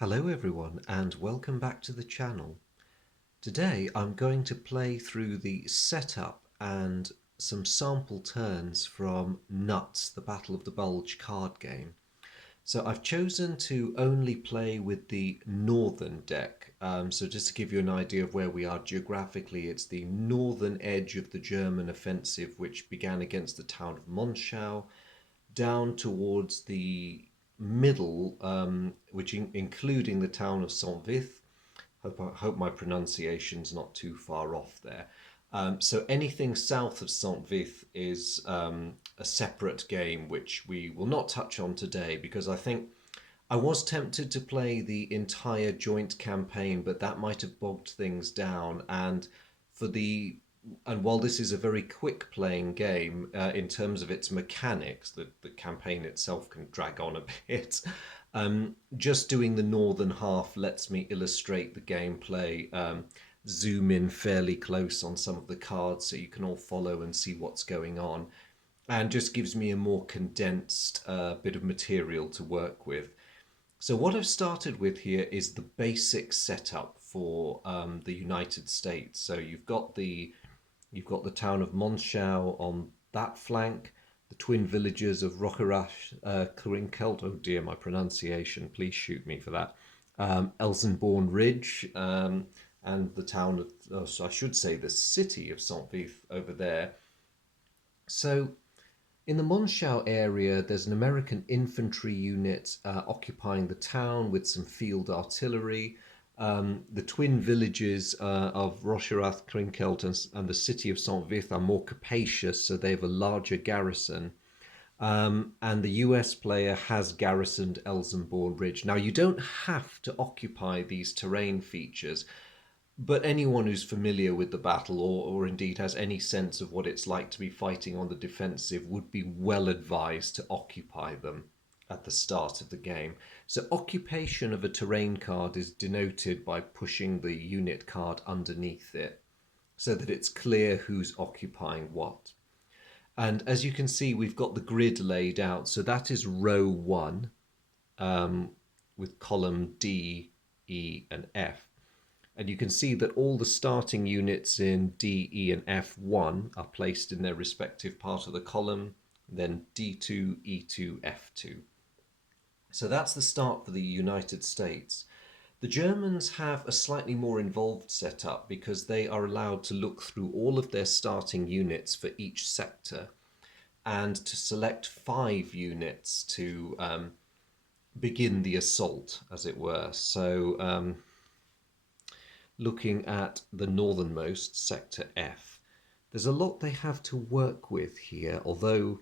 Hello everyone and welcome back to the channel. Today I'm going to play through the setup and some sample turns from Nuts, the Battle of the Bulge card game. So I've chosen to only play with the northern deck. So just to give you an idea of where we are geographically, it's the northern edge of the German offensive which began against the town of Monschau down towards the middle, which including the town of Saint-Vith. Hope my pronunciation's not too far off there. So anything south of Saint-Vith is a separate game, which we will not touch on today because I think I was tempted to play the entire joint campaign, but that might have bogged things down. For the and while this is a very quick playing game in terms of its mechanics, the campaign itself can drag on a bit. Just doing the northern half lets me illustrate the gameplay, zoom in fairly close on some of the cards so you can all follow and see what's going on, and just gives me a more condensed bit of material to work with. So what I've started with here is the basic setup for the United States. So you've got the town of Monschau on that flank, the twin villages of Rocherath, Krinkelt, oh dear, my pronunciation, please shoot me for that, Elsenborn Ridge, and the town of, so I should say the city of Saint-Vith over there. So in the Monschau area, there's an American infantry unit occupying the town with some field artillery. The twin villages of Rocherath, Krinkelt, and the city of Saint-Vith are more capacious, so they have a larger garrison. And the US player has garrisoned Elsenborn Ridge. Now, you don't have to occupy these terrain features, but anyone who's familiar with the battle or indeed has any sense of what it's like to be fighting on the defensive would be well advised to occupy them at the start of the game. So occupation of a terrain card is denoted by pushing the unit card underneath it so that it's clear who's occupying what. And as you can see, we've got the grid laid out. So that is row 1 with column D, E, and F. And you can see that all the starting units in D, E, and F1 are placed in their respective part of the column, then D2, E2, F2. So that's the start for the United States. The Germans have a slightly more involved setup because they are allowed to look through all of their starting units for each sector and to select 5 units to begin the assault, as it were. So looking at the northernmost, sector F, there's a lot they have to work with here, although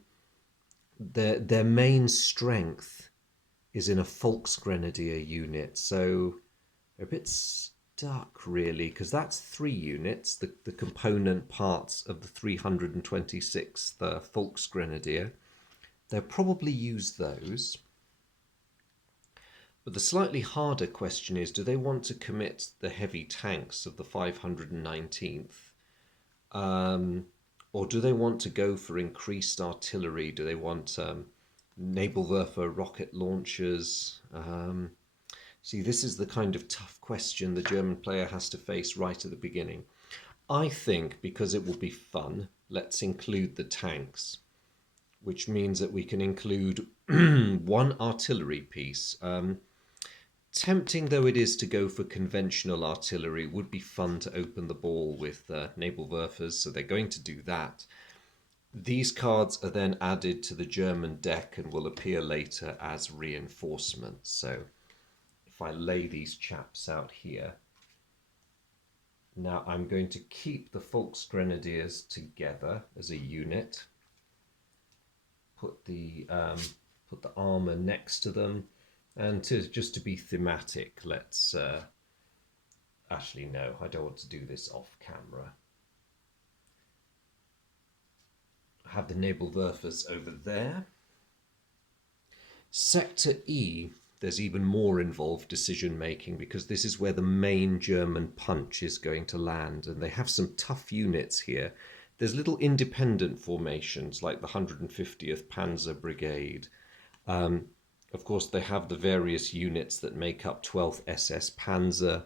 their main strength is in a Volksgrenadier unit, so they're a bit stuck really, because that's 3 units, the component parts of the 326th Volksgrenadier. They'll probably use those. But the slightly harder question is, do they want to commit the heavy tanks of the 519th? Or do they want to go for increased artillery? Do they want Nebelwerfer rocket launchers? See, this is the kind of tough question the German player has to face right at the beginning. I think, because it will be fun, let's include the tanks, which means that we can include 1 artillery piece. Tempting though it is to go for conventional artillery, it would be fun to open the ball with Nebelwerfers, so they're going to do that. These cards are then added to the German deck and will appear later as reinforcements. So if I lay these chaps out here, now I'm going to keep the Volksgrenadiers together as a unit, put the armor next to them. And just to be thematic, let's... actually, no, I don't want to do this off camera. I have the Nebelwerfers over there. Sector E, there's even more involved decision making because this is where the main German punch is going to land, and they have some tough units here. There's little independent formations like the 150th Panzer Brigade, Of course, they have the various units that make up 12th SS Panzer.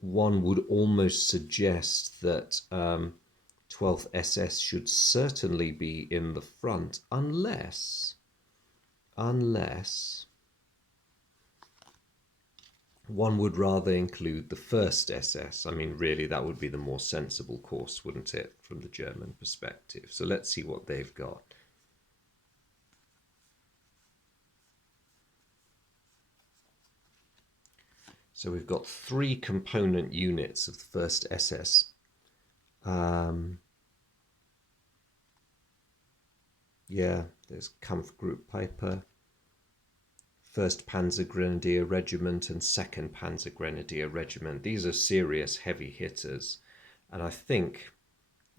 One would almost suggest that 12th SS should certainly be in the front, unless one would rather include the 1st SS. I mean, really, that would be the more sensible course, wouldn't it, from the German perspective? So let's see what they've got. So we've got 3 component units of the 1st SS. Yeah, there's Kampfgruppe, 1st Panzer Grenadier Regiment and 2nd Panzer Grenadier Regiment. These are serious heavy hitters. And I think,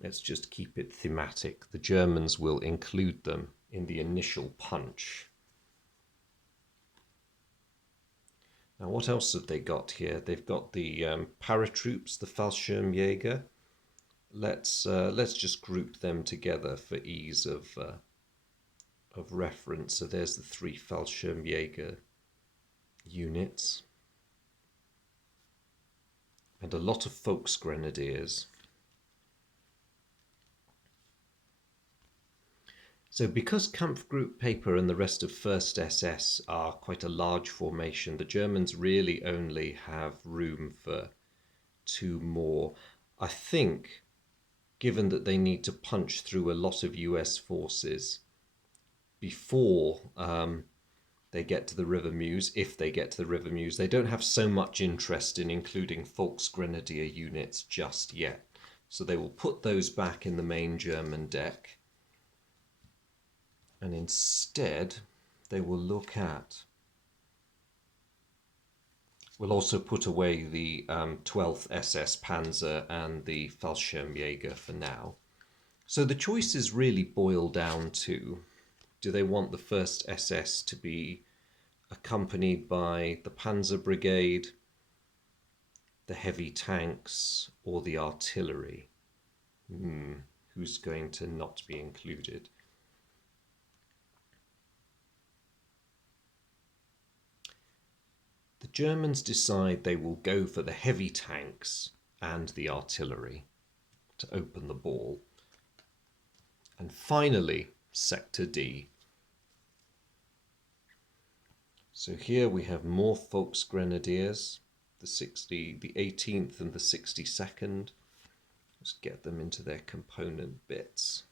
let's just keep it thematic, the Germans will include them in the initial punch. Now, what else have they got here? They've got the paratroops, the Fallschirmjäger. Let's just group them together for ease of reference. So there's the 3 Fallschirmjäger units. And a lot of Volksgrenadiers. So because Kampfgruppe and the rest of 1st SS are quite a large formation, the Germans really only have room for 2 more. I think, given that they need to punch through a lot of US forces before they get to the River Meuse, if they get to the River Meuse, they don't have so much interest in including Volksgrenadier units just yet. So they will put those back in the main German deck. And instead, they will look at, we'll also put away the 12th SS Panzer and the Fallschirmjäger for now. So the choices really boil down to, do they want the 1st SS to be accompanied by the Panzer Brigade, the heavy tanks, or the artillery? Who's going to not be included? The Germans decide they will go for the heavy tanks and the artillery to open the ball. And finally, Sector D. So here we have more Volksgrenadiers, the 18th and the 62nd. Let's get them into their component bits.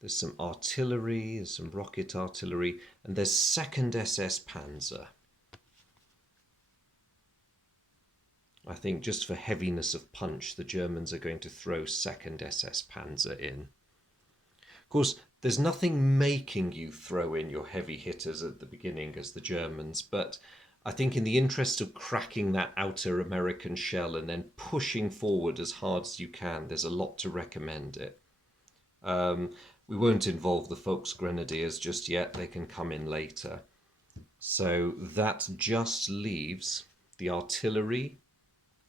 There's some artillery, there's some rocket artillery, and there's 2nd SS Panzer. I think just for heaviness of punch, the Germans are going to throw 2nd SS Panzer in. Of course, there's nothing making you throw in your heavy hitters at the beginning as the Germans, but I think in the interest of cracking that outer American shell and then pushing forward as hard as you can, there's a lot to recommend it. We won't involve the Volksgrenadiers just yet, they can come in later. So that just leaves the artillery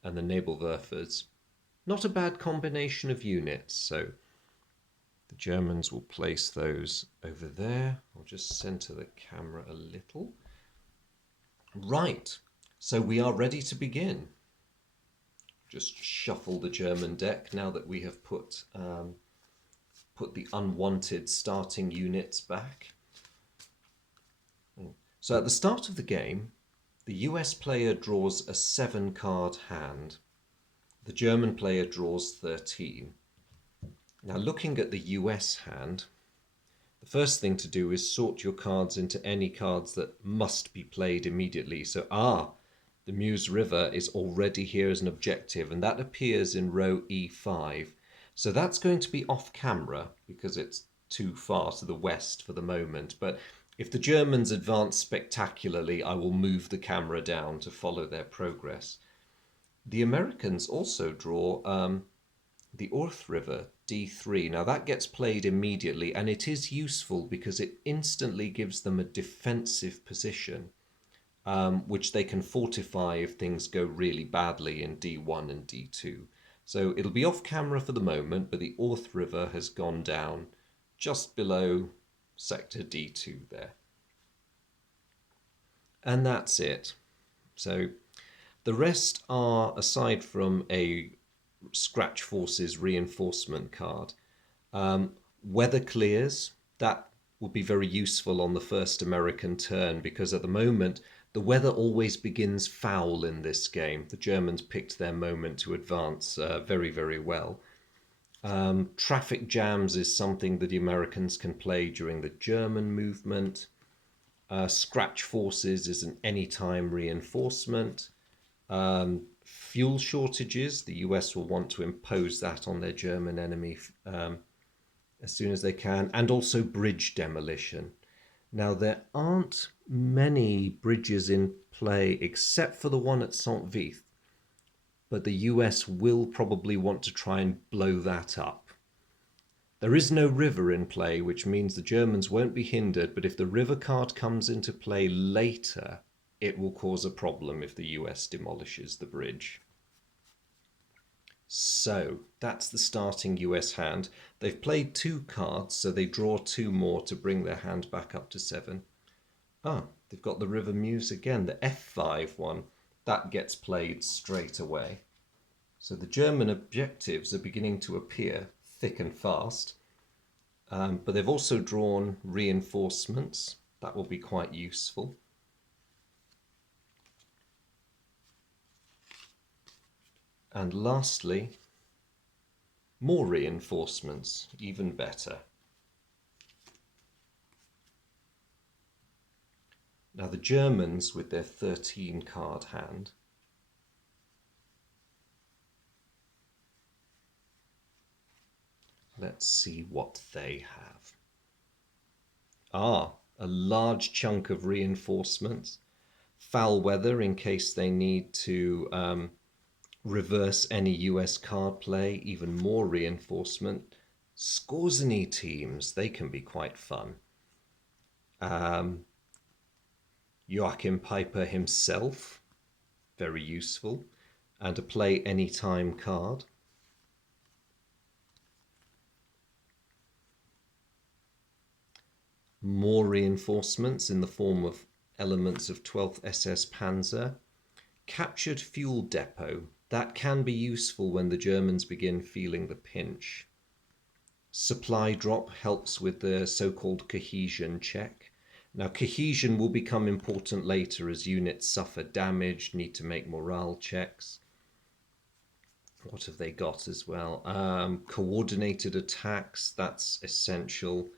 and the Nebelwerfers. Not a bad combination of units, so the Germans will place those over there. I'll just center the camera a little. Right, so we are ready to begin. Just shuffle the German deck now that we have put the unwanted starting units back. So at the start of the game, the US player draws a 7-card hand. The German player draws 13. Now looking at the US hand, the first thing to do is sort your cards into any cards that must be played immediately. So, the Meuse River is already here as an objective, and that appears in row E5. So that's going to be off camera because it's too far to the west for the moment. But if the Germans advance spectacularly, I will move the camera down to follow their progress. The Americans also draw the Ourthe River, D3. Now that gets played immediately, and it is useful because it instantly gives them a defensive position, which they can fortify if things go really badly in D1 and D2. So it'll be off camera for the moment, but the Ourthe River has gone down just below sector D2 there. And that's it. So the rest are, aside from a Scratch Forces reinforcement card, weather clears. That would be very useful on the first American turn, because at the moment the weather always begins foul in this game. The Germans picked their moment to advance very, very well. Traffic jams is something that the Americans can play during the German movement. Scratch Forces is an anytime reinforcement. Fuel shortages, the US will want to impose that on their German enemy as soon as they can, and also bridge demolition. Now, there aren't many bridges in play except for the one at Saint-Vith, but the US will probably want to try and blow that up. There is no river in play, which means the Germans won't be hindered, but if the river card comes into play later, it will cause a problem if the US demolishes the bridge. So that's the starting US hand. They've played 2 cards, so they draw 2 more to bring their hand back up to 7. They've got the River Meuse again, the F5 one. That gets played straight away. So the German objectives are beginning to appear thick and fast. But they've also drawn reinforcements. That will be quite useful. And lastly, more reinforcements, even better. Now the Germans, with their 13 card hand, let's see what they have. A large chunk of reinforcements. Foul weather in case they need to reverse any US card play, even more reinforcement. Skorzeny teams, they can be quite fun. Joachim Peiper himself, very useful. And a play anytime card. More reinforcements in the form of elements of 12th SS Panzer. Captured fuel depot. That can be useful when the Germans begin feeling the pinch. Supply drop helps with the so-called cohesion check. Now, cohesion will become important later as units suffer damage, need to make morale checks. What have they got as well? Coordinated attacks, that's essential.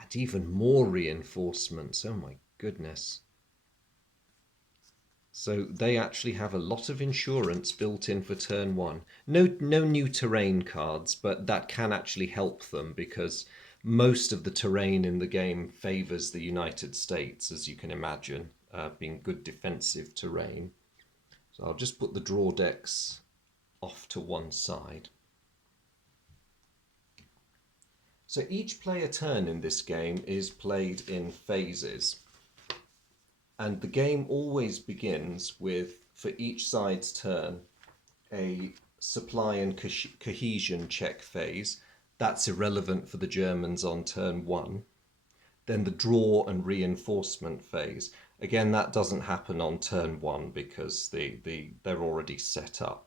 And even more reinforcements, oh my goodness. So they actually have a lot of insurance built in for turn 1. No new terrain cards, but that can actually help them because most of the terrain in the game favors the United States, as you can imagine, being good defensive terrain. So I'll just put the draw decks off to one side. So each player turn in this game is played in phases. And the game always begins with, for each side's turn, a supply and cohesion check phase. That's irrelevant for the Germans on turn 1. Then the draw and reinforcement phase. Again, that doesn't happen on turn 1 because they're already set up.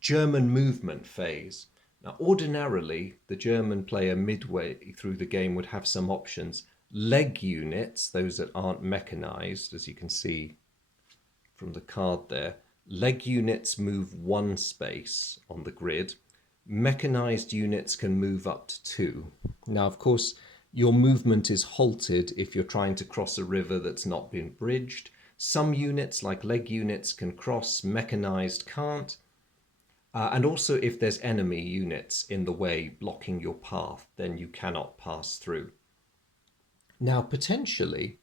German movement phase. Now, ordinarily, the German player midway through the game would have some options. Leg units, those that aren't mechanized, as you can see from the card there, leg units move 1 space on the grid. Mechanized units can move up to 2. Now, of course, your movement is halted if you're trying to cross a river that's not been bridged. Some units, like leg units, can cross, mechanized can't. And also if there's enemy units in the way blocking your path, then you cannot pass through. Now, potentially,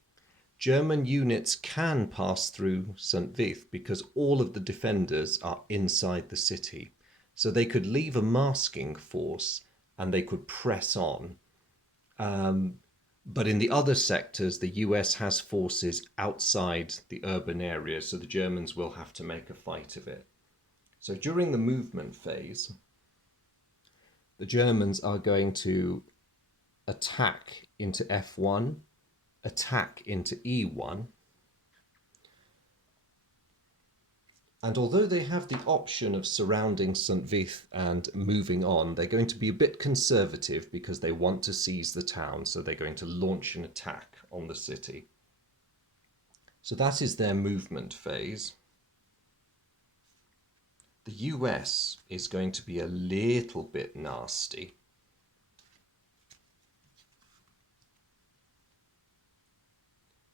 German units can pass through Saint-Vith because all of the defenders are inside the city. So they could leave a masking force and they could press on. But in the other sectors, the US has forces outside the urban areas, so the Germans will have to make a fight of it. So during the movement phase, The Germans are going to attack into F1, attack into E1. And although they have the option of surrounding St. Vith and moving on, they're going to be a bit conservative because they want to seize the town, so they're going to launch an attack on the city. So that is their movement phase. The US is going to be a little bit nasty.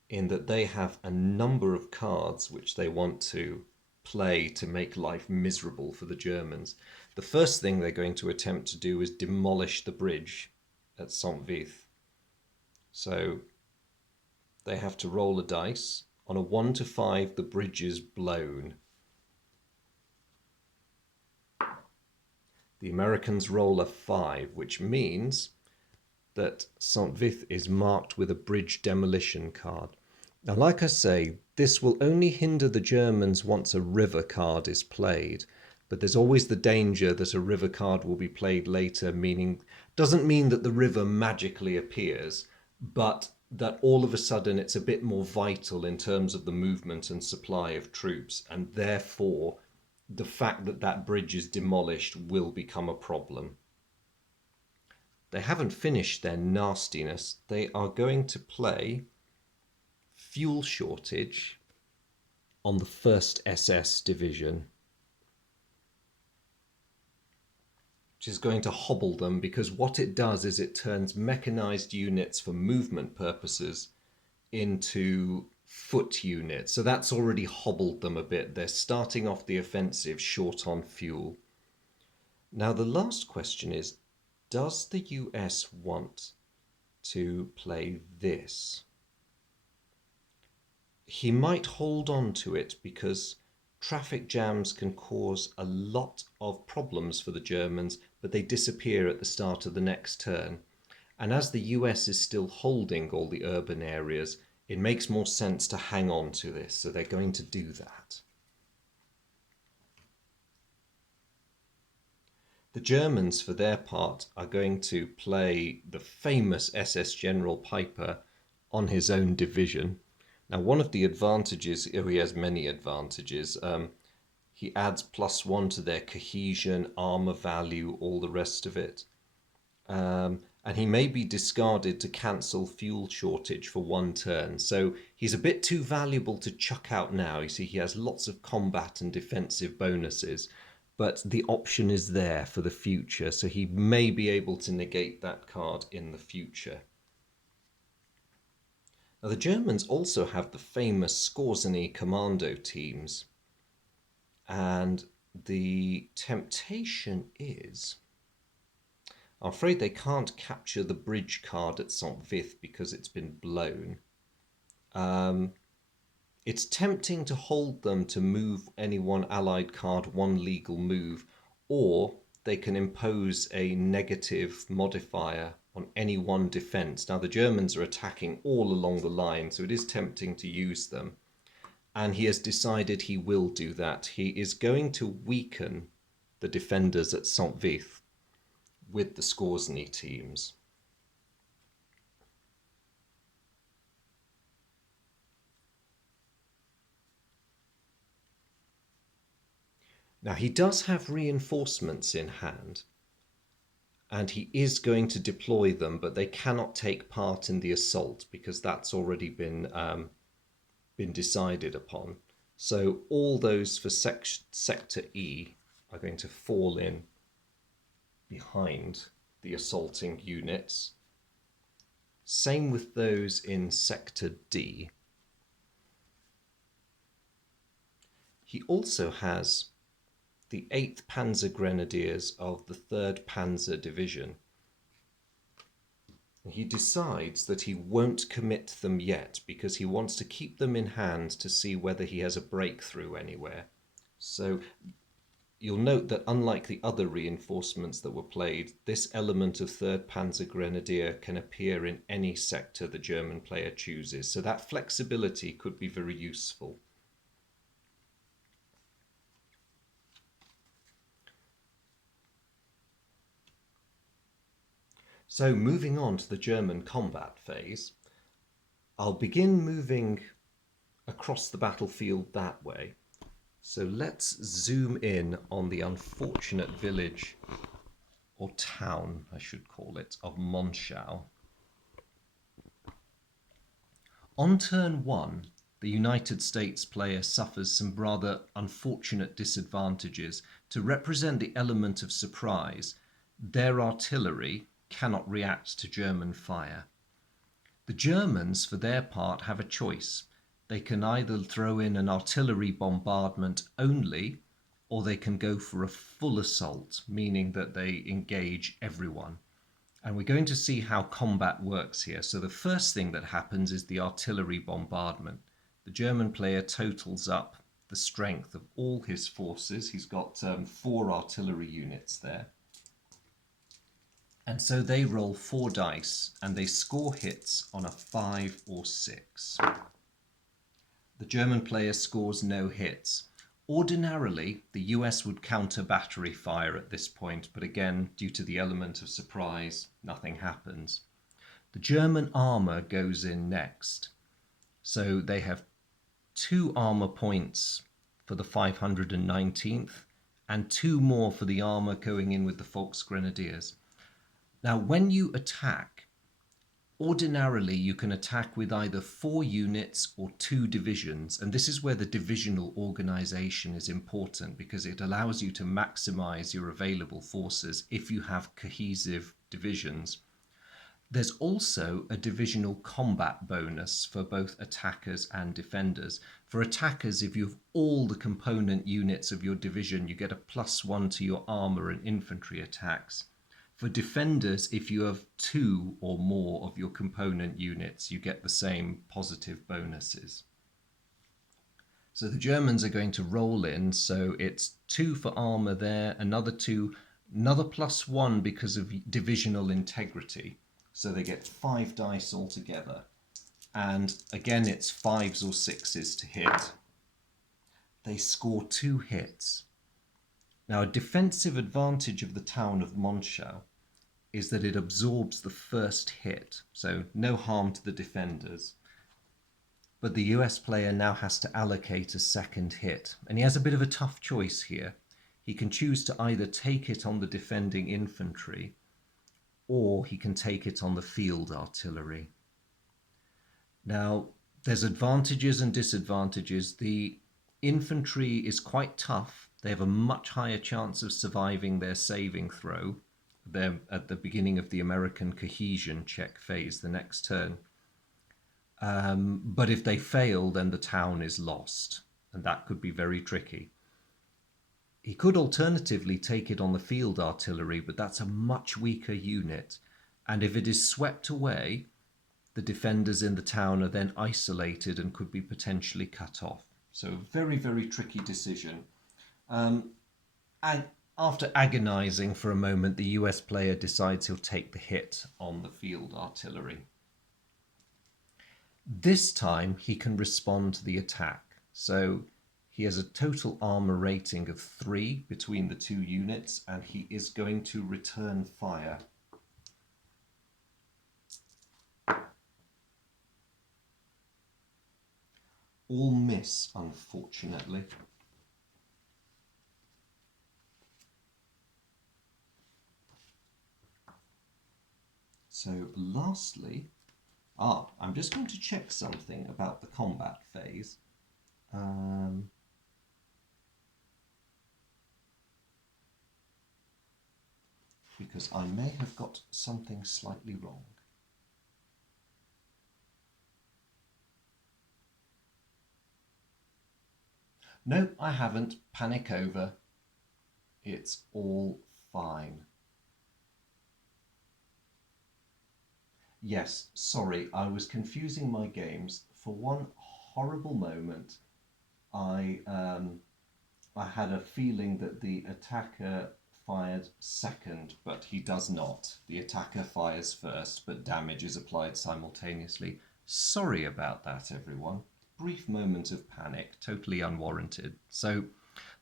In that they have a number of cards which they want to play to make life miserable for the Germans. The first thing they're going to attempt to do is demolish the bridge at St. Vith. So they have to roll a dice. On a 1 to 5, the bridge is blown. The Americans roll a 5, which means that St. Vith is marked with a bridge demolition card. Now, like I say, this will only hinder the Germans once a river card is played, but there's always the danger that a river card will be played later, doesn't mean that the river magically appears, but that all of a sudden it's a bit more vital in terms of the movement and supply of troops, and therefore the fact that that bridge is demolished will become a problem. They haven't finished their nastiness. They are going to play fuel shortage on the 1st SS Division, which is going to hobble them, because what it does is it turns mechanized units for movement purposes into foot units. So that's already hobbled them a bit. They're starting off the offensive short on fuel. Now the last question is, does the US want to play this? He might hold on to it because traffic jams can cause a lot of problems for the Germans, but they disappear at the start of the next turn. And as the US is still holding all the urban areas, it makes more sense to hang on to this, so they're going to do that. The Germans, for their part, are going to play the famous SS General Piper on his own division. Now, one of the advantages, he has many advantages. He adds +1 to their cohesion, armor value, all the rest of it. And he may be discarded to cancel fuel shortage for 1 turn. So he's a bit too valuable to chuck out now. You see, he has lots of combat and defensive bonuses, but the option is there for the future. So he may be able to negate that card in the future. Now, the Germans also have the famous Skorzeny commando teams, and the temptation is, I'm afraid they can't capture the bridge card at St. Vith because it's been blown. It's tempting to hold them to move any one allied card 1 legal move, or they can impose a negative modifier on any one defense. Now, the Germans are attacking all along the line, so it is tempting to use them. And he has decided he will do that. He is going to weaken the defenders at St. Vith with the Skorzeny teams. Now, he does have reinforcements in hand, and he is going to deploy them, but they cannot take part in the assault because that's already been decided upon. So all those for Sector E are going to fall in behind the assaulting units. Same with those in Sector D. He also has the 8th Panzer Grenadiers of the 3rd Panzer Division. He decides that he won't commit them yet because he wants to keep them in hand to see whether he has a breakthrough anywhere. So you'll note that unlike the other reinforcements that were played, this element of 3rd Panzer Grenadier can appear in any sector the German player chooses. So that flexibility could be very useful. So moving on to the German combat phase, I'll begin moving across the battlefield that way. So let's zoom in on the unfortunate village, or town I should call it, of Monschau. On turn 1, the United States player suffers some rather unfortunate disadvantages. To represent the element of surprise, their artillery cannot react to German fire. The Germans, for their part, have a choice. They can either throw in an artillery bombardment only, or they can go for a full assault, meaning that they engage everyone. And we're going to see how combat works here. So the first thing that happens is the artillery bombardment. The German player totals up the strength of all his forces. He's got 4 artillery units there. And so they roll 4 dice and they score hits on a 5 or 6. The German player scores no hits. Ordinarily, the US would counter battery fire at this point, but again, due to the element of surprise, nothing happens. The German armor goes in next. So they have 2 armor points for the 519th and 2 more for the armor going in with the Volksgrenadiers. Now, when you attack, ordinarily you can attack with either 4 units or 2 divisions, and this is where the divisional organization is important because it allows you to maximize your available forces if you have cohesive divisions. There's also a divisional combat bonus for both attackers and defenders. For attackers, if you have all the component units of your division, you get a +1 to your armor and infantry attacks. For defenders, if you have 2 or more of your component units, you get the same positive bonuses. So the Germans are going to roll in, so it's 2 for armor there, another 2, another +1 because of divisional integrity. So they get 5 dice altogether. And again, it's 5s or 6s to hit. They score 2 hits. Now, a defensive advantage of the town of Monschau is that it absorbs the first hit, so no harm to the defenders. But the US player now has to allocate a second hit, and he has a bit of a tough choice here. He can choose to either take it on the defending infantry, or he can take it on the field artillery. Now, there's advantages and disadvantages. The infantry is quite tough. They have a much higher chance of surviving their saving throw. They're at the beginning of the American Cohesion check phase the next turn. But if they fail, then the town is lost, and that could be very tricky. He could alternatively take it on the field artillery, but that's a much weaker unit, and if it is swept away, the defenders in the town are then isolated and could be potentially cut off. So very, very tricky decision. And after agonizing for a moment, the US player decides he'll take the hit on the field artillery. This time he can respond to the attack. So he has a total armor rating of 3 between the 2 units, and he is going to return fire. All miss, unfortunately. So lastly, I'm just going to check something about the combat phase. Because I may have got something slightly wrong. No, I haven't. Panic over. It's all fine. Yes, sorry, I was confusing my games. For one horrible moment, I had a feeling that the attacker fired second, but he does not. The attacker fires first, but damage is applied simultaneously. Sorry about that, everyone. Brief moment of panic, totally unwarranted. So,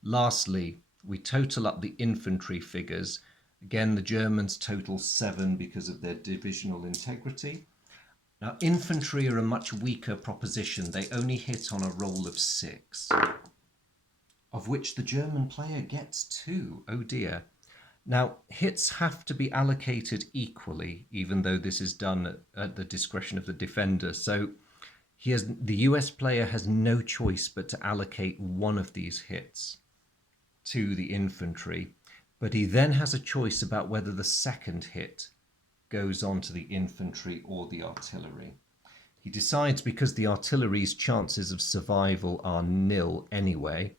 lastly, we total up the infantry figures. Again, the Germans total 7 because of their divisional integrity. Now, infantry are a much weaker proposition. They only hit on a roll of 6, of which the German player gets 2. Oh dear. Now, hits have to be allocated equally, even though this is done at the discretion of the defender. So the US player has no choice but to allocate one of these hits to the infantry, but he then has a choice about whether the second hit goes on to the infantry or the artillery. He decides, because the artillery's chances of survival are nil anyway,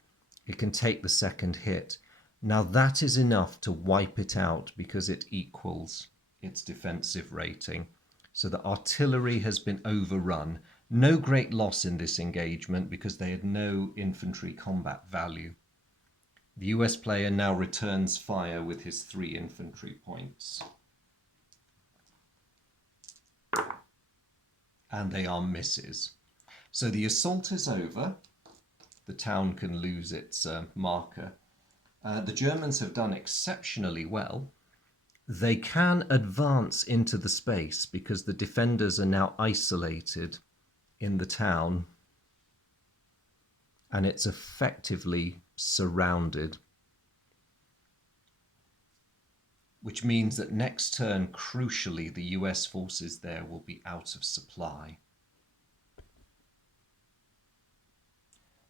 it can take the second hit. Now that is enough to wipe it out because it equals its defensive rating. So the artillery has been overrun. No great loss in this engagement because they had no infantry combat value. The US player now returns fire with his 3 infantry points. And they are misses. So the assault is over. The town can lose its marker. The Germans have done exceptionally well. They can advance into the space because the defenders are now isolated in the town and it's effectively surrounded, which means that next turn, crucially, the US forces there will be out of supply.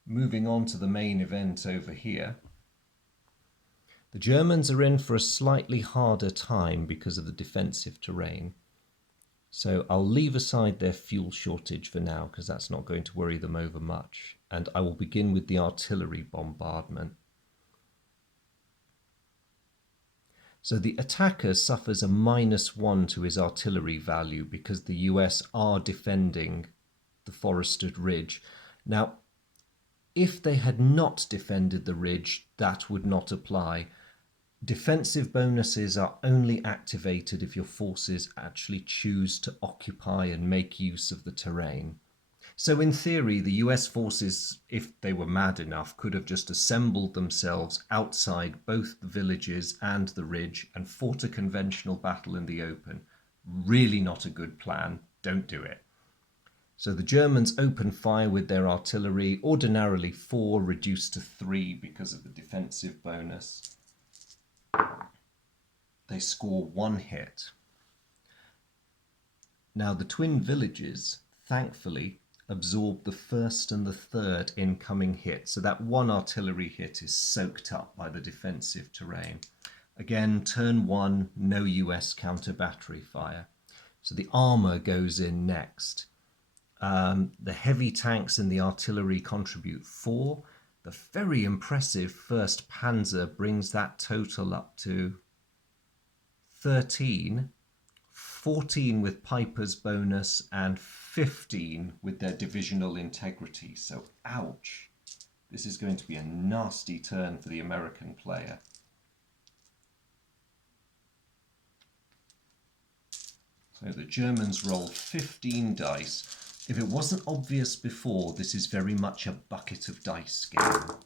Moving on to the main event over here. The Germans are in for a slightly harder time because of the defensive terrain. So I'll leave aside their fuel shortage for now because that's not going to worry them over much. And I will begin with the artillery bombardment. So the attacker suffers a -1 to his artillery value because the US are defending the forested ridge. Now, if they had not defended the ridge, that would not apply. Defensive bonuses are only activated if your forces actually choose to occupy and make use of the terrain. So in theory, the US forces, if they were mad enough, could have just assembled themselves outside both the villages and the ridge and fought a conventional battle in the open. Really not a good plan. Don't do it. So the Germans open fire with their artillery, ordinarily 4, reduced to 3 because of the defensive bonus. They score 1 hit. Now the twin villages, thankfully, absorb the first and the third incoming hit. So that 1 artillery hit is soaked up by the defensive terrain. Again, turn 1, no US counter-battery fire. So the armour goes in next. The heavy tanks and the artillery contribute 4. The very impressive 1st Panzer brings that total up to 13, 14 with Piper's bonus, and 15 with their divisional integrity. So, ouch. This is going to be a nasty turn for the American player. So the Germans roll 15 dice. If it wasn't obvious before, this is very much a bucket of dice game.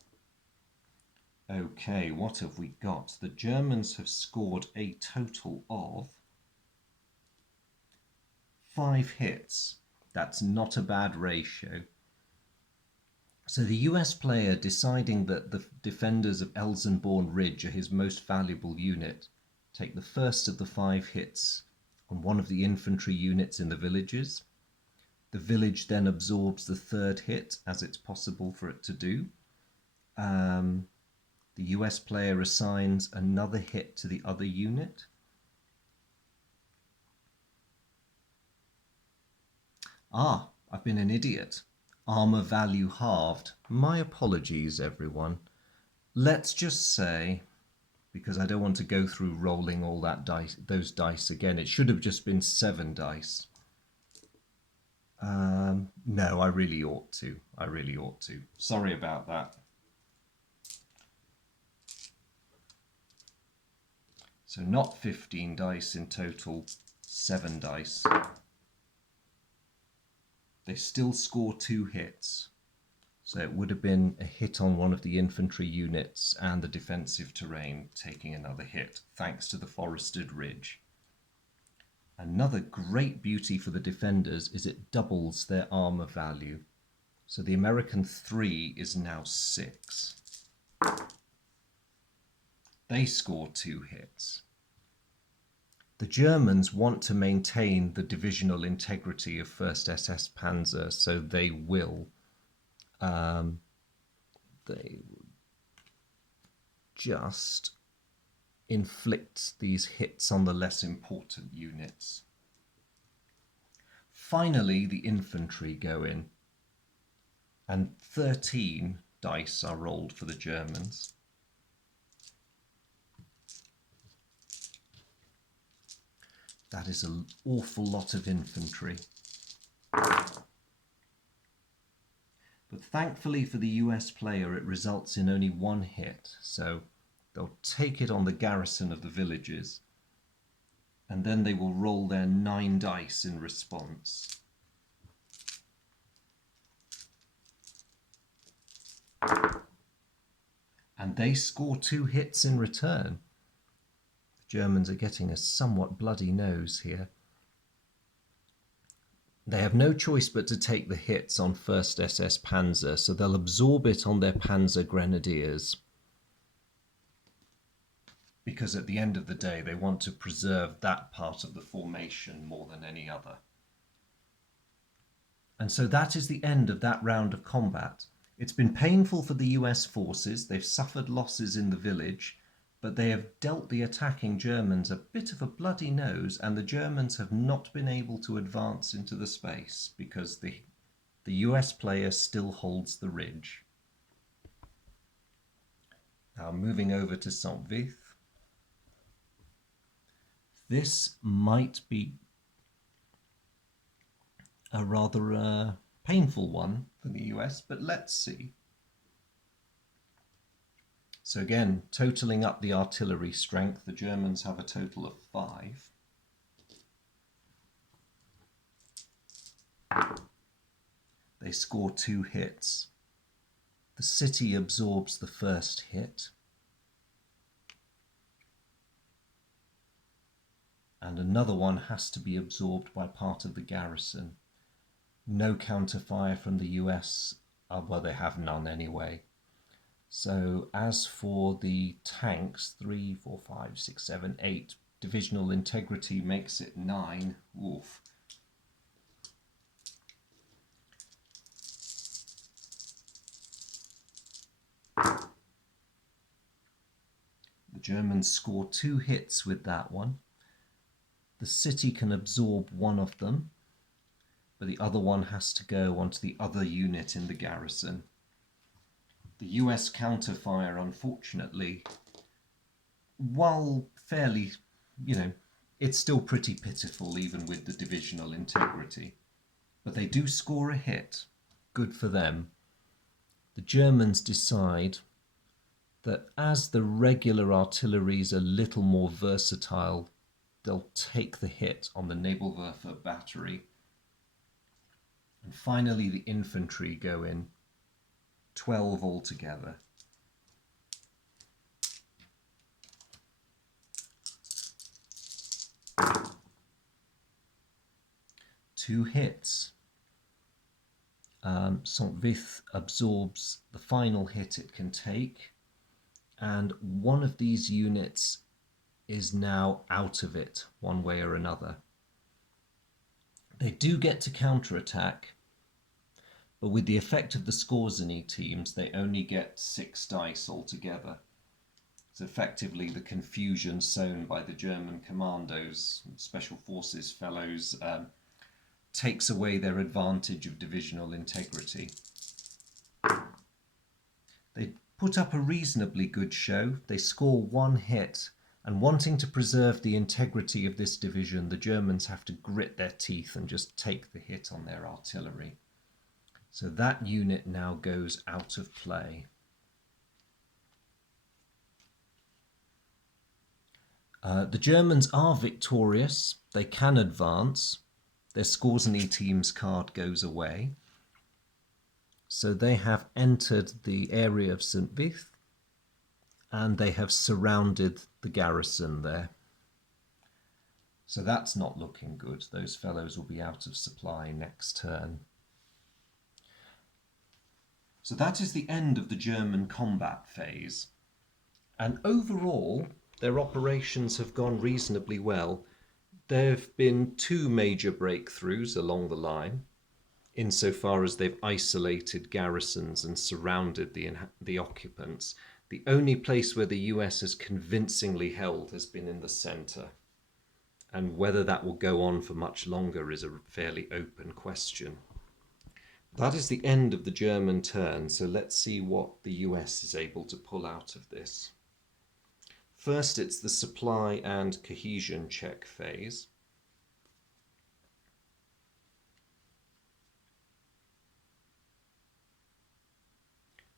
Okay, what have we got? The Germans have scored a total of 5 hits. That's not a bad ratio. So the US player, deciding that the defenders of Elsenborn Ridge are his most valuable unit, take the first of the 5 hits on one of the infantry units in the villages. The village then absorbs the 3rd hit, as it's possible for it to do. The US player assigns another hit to the other unit. I've been an idiot. Armour value halved. My apologies, everyone. Let's just say, because I don't want to go through rolling all those dice again, it should have just been 7 dice. No, I really ought to. Sorry about that. So not 15 dice in total, 7 dice. They still score 2 hits. So it would have been a hit on one of the infantry units and the defensive terrain taking another hit, thanks to the forested ridge. Another great beauty for the defenders is it doubles their armor value. So the American 3 is now 6. They score 2 hits. The Germans want to maintain the divisional integrity of 1st SS Panzer, so they will just inflict these hits on the less important units. Finally, the infantry go in, and 13 dice are rolled for the Germans. That is an awful lot of infantry. But thankfully for the US player, it results in only 1 hit, so they'll take it on the garrison of the villages, and then they will roll their 9 dice in response. And they score 2 hits in return. The Germans are getting a somewhat bloody nose here. They have no choice but to take the hits on 1st SS Panzer, so they'll absorb it on their Panzer Grenadiers. Because at the end of the day, they want to preserve that part of the formation more than any other. And so that is the end of that round of combat. It's been painful for the US forces. They've suffered losses in the village, but they have dealt the attacking Germans a bit of a bloody nose, and the Germans have not been able to advance into the space because the US player still holds the ridge. Now moving over to Saint-Vith. This might be a rather painful one for the US, but let's see. So again, totaling up the artillery strength, the Germans have a total of 5. They score 2 hits. The city absorbs the first hit. And another one has to be absorbed by part of the garrison. No counterfire from the US, well, they have none anyway. So as for the tanks, 3, 4, 5, 6, 7, 8, divisional integrity makes it 9. Oof. The Germans score 2 hits with that one. The city can absorb one of them, but the other one has to go onto the other unit in the garrison. The US counterfire, unfortunately, while fairly, it's still pretty pitiful even with the divisional integrity. But they do score a hit. Good for them. The Germans decide that as the regular artillery is a little more versatile, they'll take the hit on the Nebelwerfer battery. And finally the infantry go in. 12 altogether. Two hits. Saint-Vith absorbs the final hit it can take, and one of these units is now out of it one way or another. They do get to counterattack, but with the effect of the Skorzeny teams, they only get 6 dice altogether. It's effectively the confusion sown by the German commandos, Special Forces fellows, takes away their advantage of divisional integrity. They put up a reasonably good show. They score 1 hit, and wanting to preserve the integrity of this division, the Germans have to grit their teeth and just take the hit on their artillery. So that unit now goes out of play. The Germans are victorious. They can advance. Their Skorzeny team's card goes away. So they have entered the area of St. Vith and they have surrounded the garrison there. So that's not looking good. Those fellows will be out of supply next turn. So that is the end of the German combat phase. And overall, their operations have gone reasonably well. There have been two major breakthroughs along the line, insofar as they've isolated garrisons and surrounded the occupants. The only place where the US has convincingly held has been in the centre. And whether that will go on for much longer is a fairly open question. That is the end of the German turn, so let's see what the US is able to pull out of this. First, it's the supply and cohesion check phase.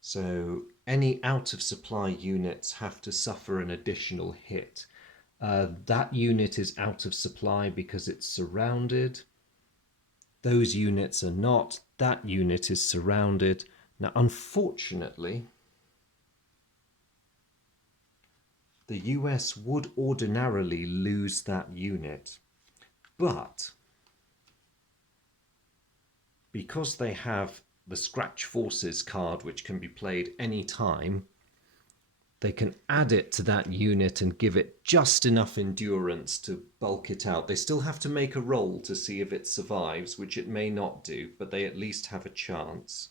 So any out of supply units have to suffer an additional hit. That unit is out of supply because it's surrounded. Those units are not. That unit is surrounded. Now, unfortunately, the US would ordinarily lose that unit, but because they have the Scratch Forces card, which can be played any time, they can add it to that unit and give it just enough endurance to bulk it out. They still have to make a roll to see if it survives, which it may not do, but they at least have a chance.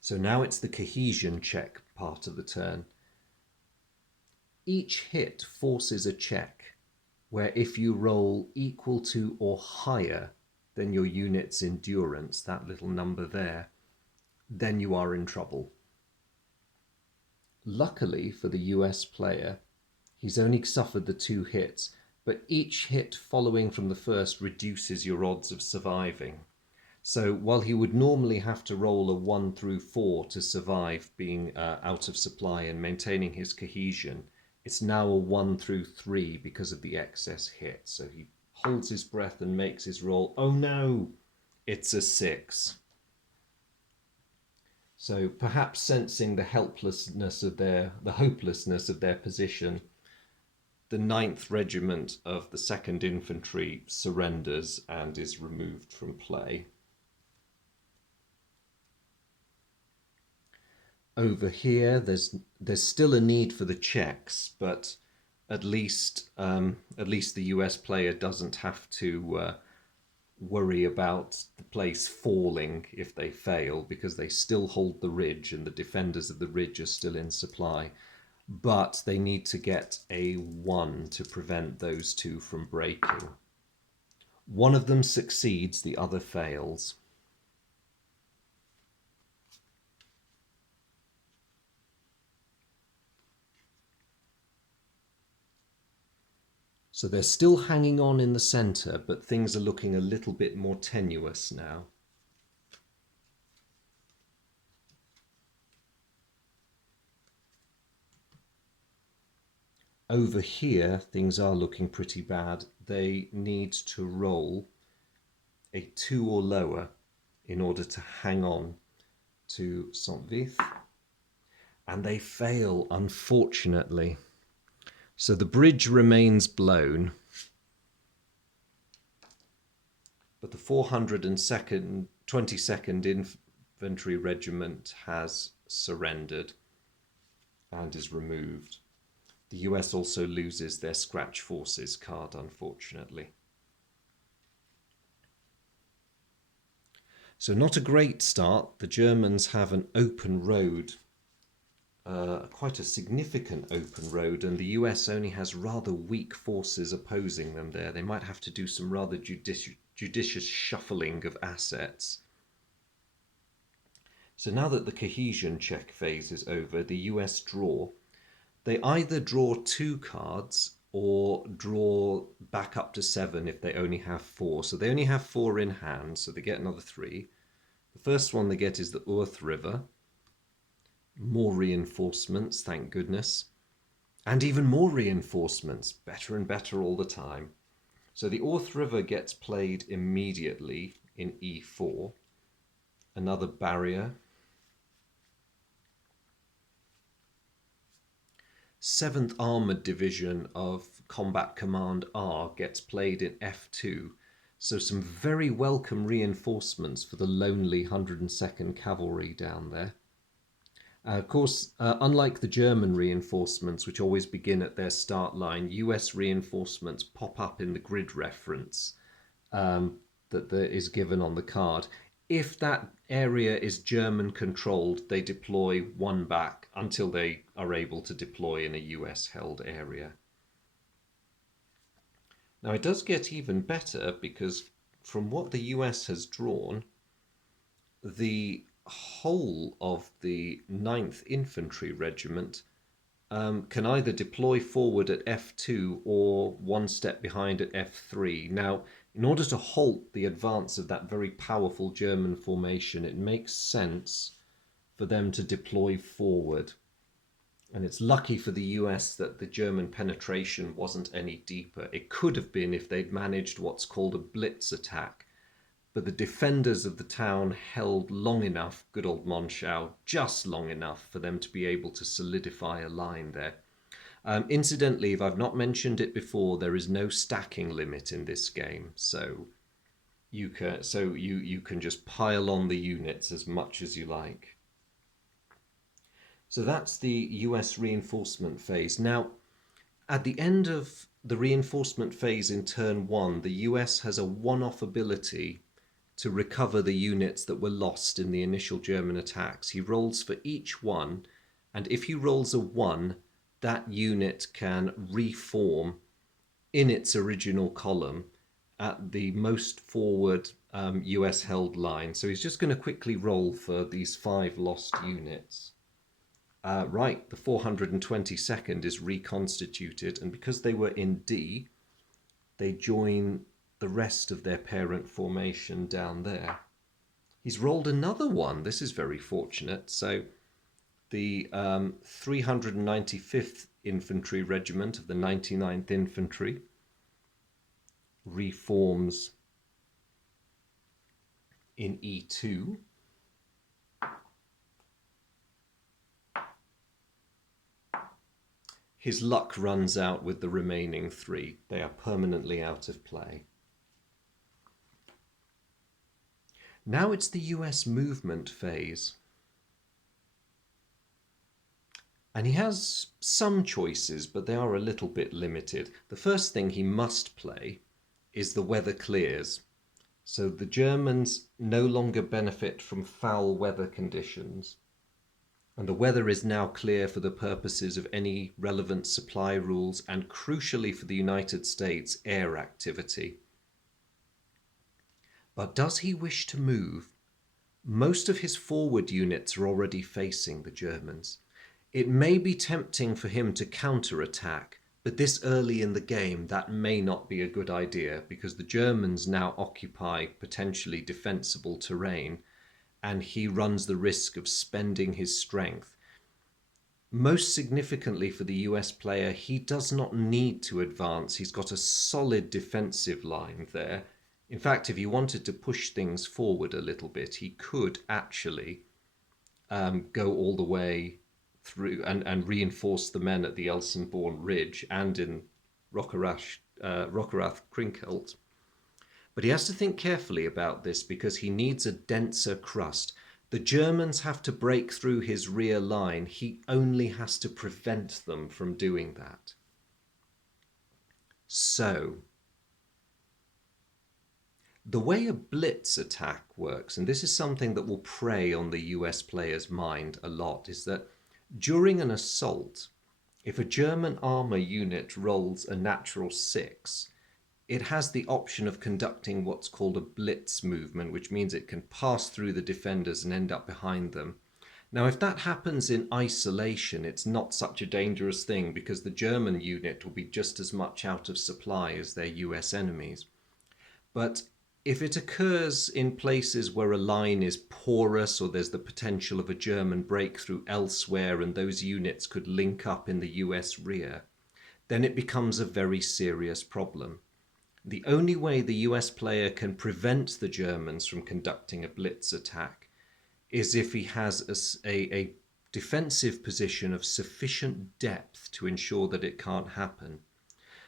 So now it's the cohesion check part of the turn. Each hit forces a check where if you roll equal to or higher than your unit's endurance, that little number there, then you are in trouble. Luckily for the US player, he's only suffered the 2 hits, but each hit following from the first reduces your odds of surviving. So while he would normally have to roll a 1 through 4 to survive being out of supply and maintaining his cohesion, it's now a 1 through 3 because of the excess hit. So he holds his breath and makes his roll. Oh no, it's a 6. So perhaps sensing the hopelessness of their position, the 9th Regiment of the 2nd Infantry surrenders and is removed from play. Over here, there's still a need for the checks, but at least the US player doesn't have to worry about the place falling if they fail, because they still hold the ridge and the defenders of the ridge are still in supply. But they need to get a 1 to prevent those two from breaking. One of them succeeds, the other fails. So they're still hanging on in the centre, but things are looking a little bit more tenuous now. Over here, things are looking pretty bad. They need to roll a 2 or lower in order to hang on to St. Vith. And they fail, unfortunately. So the bridge remains blown, but the 422nd Infantry Regiment has surrendered and is removed. The US also loses their Scratch Forces card, unfortunately. So not a great start. The Germans have an open road, quite a significant open road, and the US only has rather weak forces opposing them there. They might have to do some rather judicious shuffling of assets. So now that the cohesion check phase is over, the US draw. They either draw 2 cards or draw back up to 7 if they only have 4. So they only have 4 in hand, so they get another 3. The first one they get is the Urth River. More reinforcements, thank goodness. And even more reinforcements, better and better all the time. So the Orth River gets played immediately in e4. Another barrier. 7th Armoured Division of Combat Command R gets played in f2. So some very welcome reinforcements for the lonely 102nd Cavalry down there. Of course, unlike the German reinforcements, which always begin at their start line, US reinforcements pop up in the grid reference that is given on the card. If that area is German controlled, they deploy one back until they are able to deploy in a US held area. Now it does get even better because from what the US has drawn, the whole of the 9th Infantry Regiment can either deploy forward at f2 or one step behind at f3. Now, in order to halt the advance of that very powerful German formation, it makes sense for them to deploy forward. And it's lucky for the US that the German penetration wasn't any deeper. It could have been if they'd managed what's called a Blitz Attack. But the defenders of the town held long enough, good old Monschau, just long enough for them to be able to solidify a line there. Incidentally, if I've not mentioned it before, there is no stacking limit in this game, so you can just pile on the units as much as you like. So that's the US reinforcement phase. Now, at the end of the reinforcement phase in turn 1, the US has a one-off ability to recover the units that were lost in the initial German attacks. He rolls for each one, and if he rolls a 1, that unit can reform in its original column at the most forward US held line. So he's just going to quickly roll for these 5 lost units. Right, the 422nd is reconstituted, and because they were in D, they join the rest of their parent formation down there. He's rolled another one. This is very fortunate. So the 395th Infantry Regiment of the 99th Infantry reforms in E2. His luck runs out with the remaining 3. They are permanently out of play. Now it's the US movement phase. And he has some choices, but they are a little bit limited. The first thing he must play is the weather clears. So the Germans no longer benefit from foul weather conditions. And the weather is now clear for the purposes of any relevant supply rules and, crucially for the United States, air activity. But does he wish to move? Most of his forward units are already facing the Germans. It may be tempting for him to counterattack, but this early in the game that may not be a good idea because the Germans now occupy potentially defensible terrain and he runs the risk of spending his strength. Most significantly for the US player, he does not need to advance. He's got a solid defensive line there. In fact, if he wanted to push things forward a little bit, he could actually go all the way through and reinforce the men at the Elsenborn Ridge and in Rockerath Krinkelt. But he has to think carefully about this because he needs a denser crust. The Germans have to break through his rear line. He only has to prevent them from doing that. So, the way a blitz attack works, and this is something that will prey on the US player's mind a lot, is that during an assault, if a German armor unit rolls a natural 6, it has the option of conducting what's called a blitz movement, which means it can pass through the defenders and end up behind them. Now, if that happens in isolation, it's not such a dangerous thing because the German unit will be just as much out of supply as their US enemies. But If it occurs in places where a line is porous or there's the potential of a German breakthrough elsewhere and those units could link up in the US rear, then it becomes a very serious problem. The only way the US player can prevent the Germans from conducting a blitz attack is if he has a defensive position of sufficient depth to ensure that it can't happen.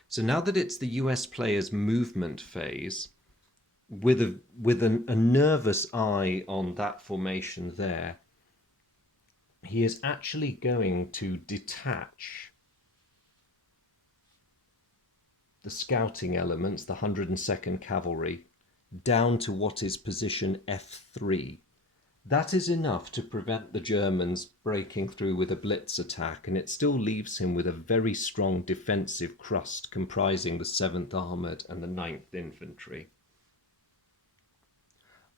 So now that it's the US player's movement phase, with a nervous eye on that formation there, he is actually going to detach the scouting elements, the 102nd Cavalry, down to what is position F3. That is enough to prevent the Germans breaking through with a blitz attack, and it still leaves him with a very strong defensive crust comprising the 7th Armoured and the 9th Infantry.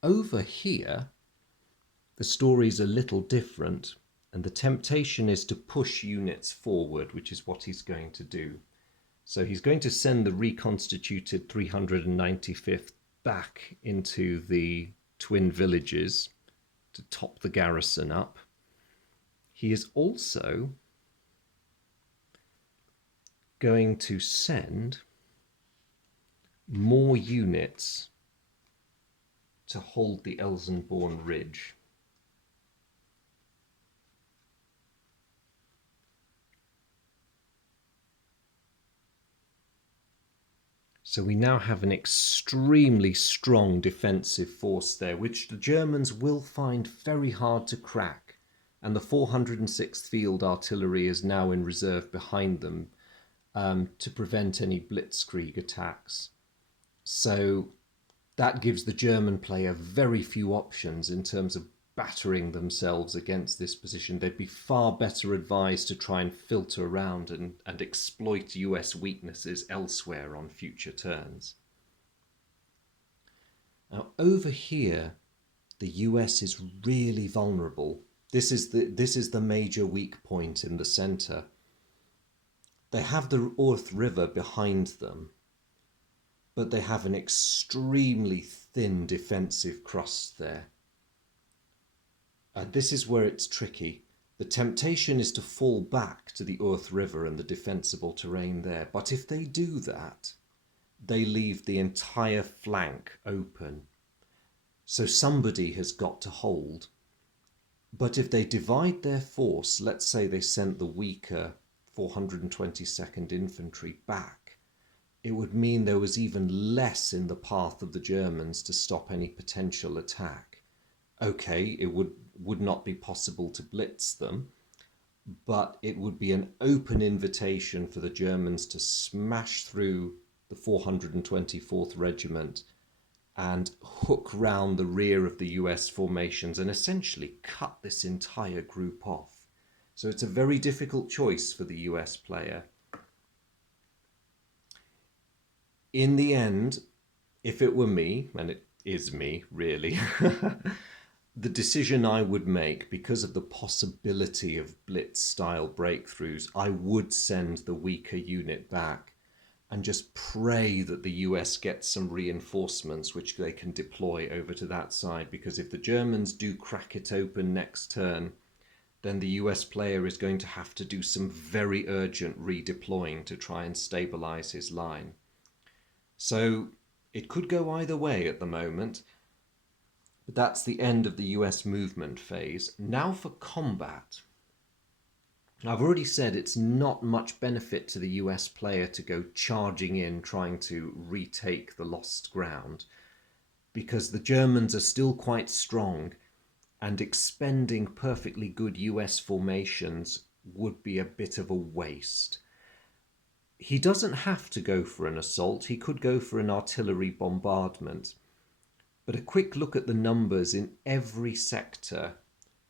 Over here, the story's a little different, and the temptation is to push units forward, which is what he's going to do. So he's going to send the reconstituted 395th back into the twin villages to top the garrison up. He is also going to send more units to hold the Elsenborn Ridge. So we now have an extremely strong defensive force there, which the Germans will find very hard to crack. And the 406th Field Artillery is now in reserve behind them to prevent any blitzkrieg attacks. So that gives the German player very few options in terms of battering themselves against this position. They'd be far better advised to try and filter around and exploit US weaknesses elsewhere on future turns. Now over here, the US is really vulnerable. This is the major weak point in the center. They have the Ourthe River behind them, but they have an extremely thin defensive crust there. And this is where it's tricky. The temptation is to fall back to the Ourthe River and the defensible terrain there. But if they do that, they leave the entire flank open. So somebody has got to hold. But if they divide their force, let's say they sent the weaker 422nd Infantry back, it would mean there was even less in the path of the Germans to stop any potential attack. Okay, it would not be possible to blitz them, but it would be an open invitation for the Germans to smash through the 424th Regiment and hook round the rear of the US formations and essentially cut this entire group off. So it's a very difficult choice for the US player. In the end, if it were me, and it is me really, the decision I would make, because of the possibility of blitz-style breakthroughs, I would send the weaker unit back and just pray that the US gets some reinforcements which they can deploy over to that side, because if the Germans do crack it open next turn, then the US player is going to have to do some very urgent redeploying to try and stabilize his line. So it could go either way at the moment. But that's the end of the US movement phase. Now for combat. I've already said it's not much benefit to the US player to go charging in trying to retake the lost ground, because the Germans are still quite strong, and expending perfectly good US formations would be a bit of a waste. He doesn't have to go for an assault. He could go for an artillery bombardment. But a quick look at the numbers in every sector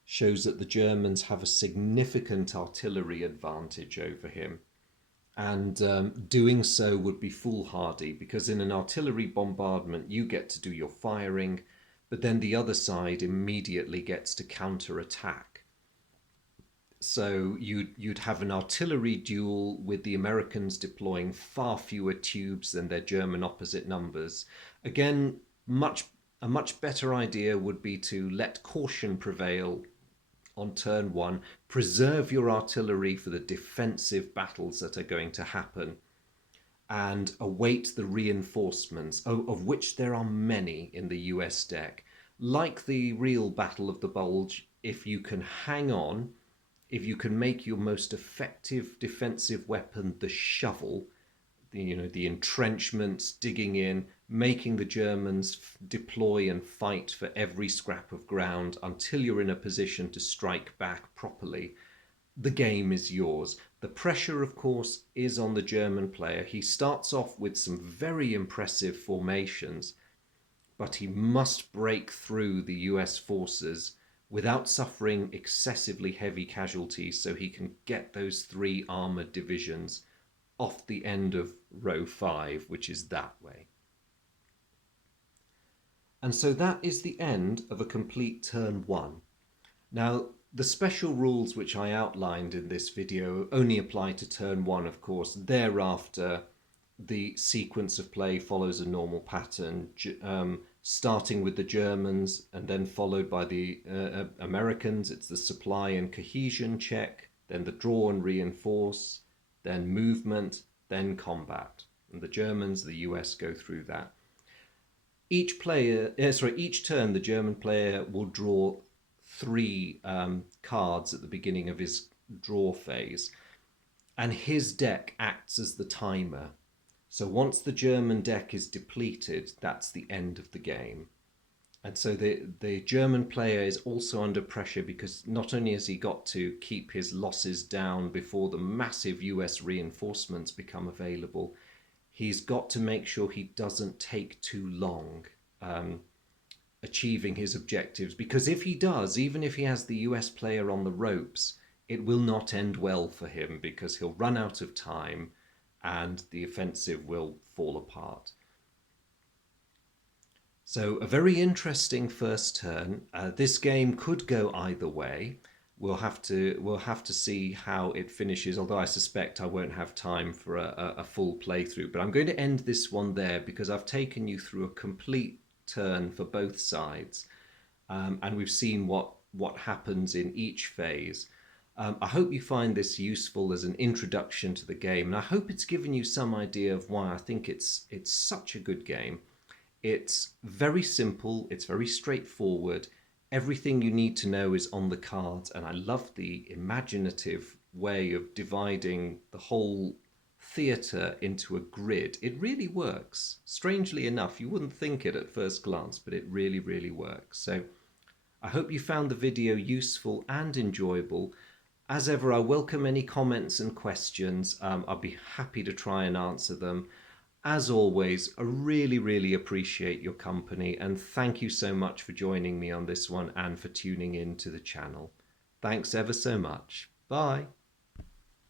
shows that the Germans have a significant artillery advantage over him. And doing so would be foolhardy, because in an artillery bombardment, you get to do your firing, but then the other side immediately gets to counter-attack. So you'd have an artillery duel with the Americans deploying far fewer tubes than their German opposite numbers. Again, much a much better idea would be to let caution prevail on turn one, preserve your artillery for the defensive battles that are going to happen, and await the reinforcements, of which there are many in the US deck. Like the real Battle of the Bulge, if you can hang on, if you can make your most effective defensive weapon the shovel, the entrenchments, digging in, making the Germans deploy and fight for every scrap of ground until you're in a position to strike back properly, the game is yours. The pressure, of course, is on the German player. He starts off with some very impressive formations, but he must break through the US forces without suffering excessively heavy casualties so he can get those 3 armored divisions off the end of row 5, which is that way. And so that is the end of a complete turn 1. Now, the special rules which I outlined in this video only apply to turn 1, of course. Thereafter, the sequence of play follows a normal pattern, starting with the Germans and then followed by the Americans. It's the supply and cohesion check, then the draw and reinforce, then movement, then combat. And the Germans, the US go through that. Each turn, the German player will draw 3 cards at the beginning of his draw phase, and his deck acts as the timer. So once the German deck is depleted, that's the end of the game. And so the German player is also under pressure because not only has he got to keep his losses down before the massive US reinforcements become available, he's got to make sure he doesn't take too long achieving his objectives, because if he does, even if he has the US player on the ropes, it will not end well for him because he'll run out of time and the offensive will fall apart. So a very interesting first turn. This game could go either way. We'll have to see how it finishes, although I suspect I won't have time for a full playthrough. But I'm going to end this one there because I've taken you through a complete turn for both sides, and we've seen what happens in each phase. I hope you find this useful as an introduction to the game, and I hope it's given you some idea of why I think it's such a good game. It's very simple, it's very straightforward. Everything you need to know is on the cards, and I love the imaginative way of dividing the whole theatre into a grid. It really works. Strangely enough, you wouldn't think it at first glance, but it really, really works. So I hope you found the video useful and enjoyable. As ever, I welcome any comments and questions. I'll be happy to try and answer them. As always, I really, really appreciate your company, and thank you so much for joining me on this one and for tuning in to the channel. Thanks ever so much. Bye.